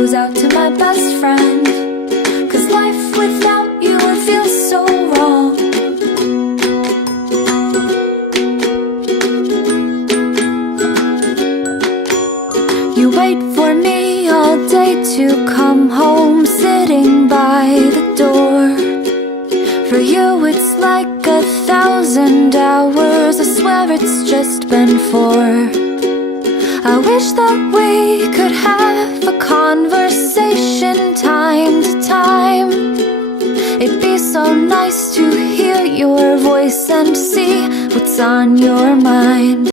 goes out to my best friend, 'cause life without you would feel so wrong. You wait for me all day to come home, sitting by the door. For you it's like 1,000 hours, I swear it's just been 4. I wish that we could have a conversation time to time. It'd be so nice to hear your voice and see what's on your mind.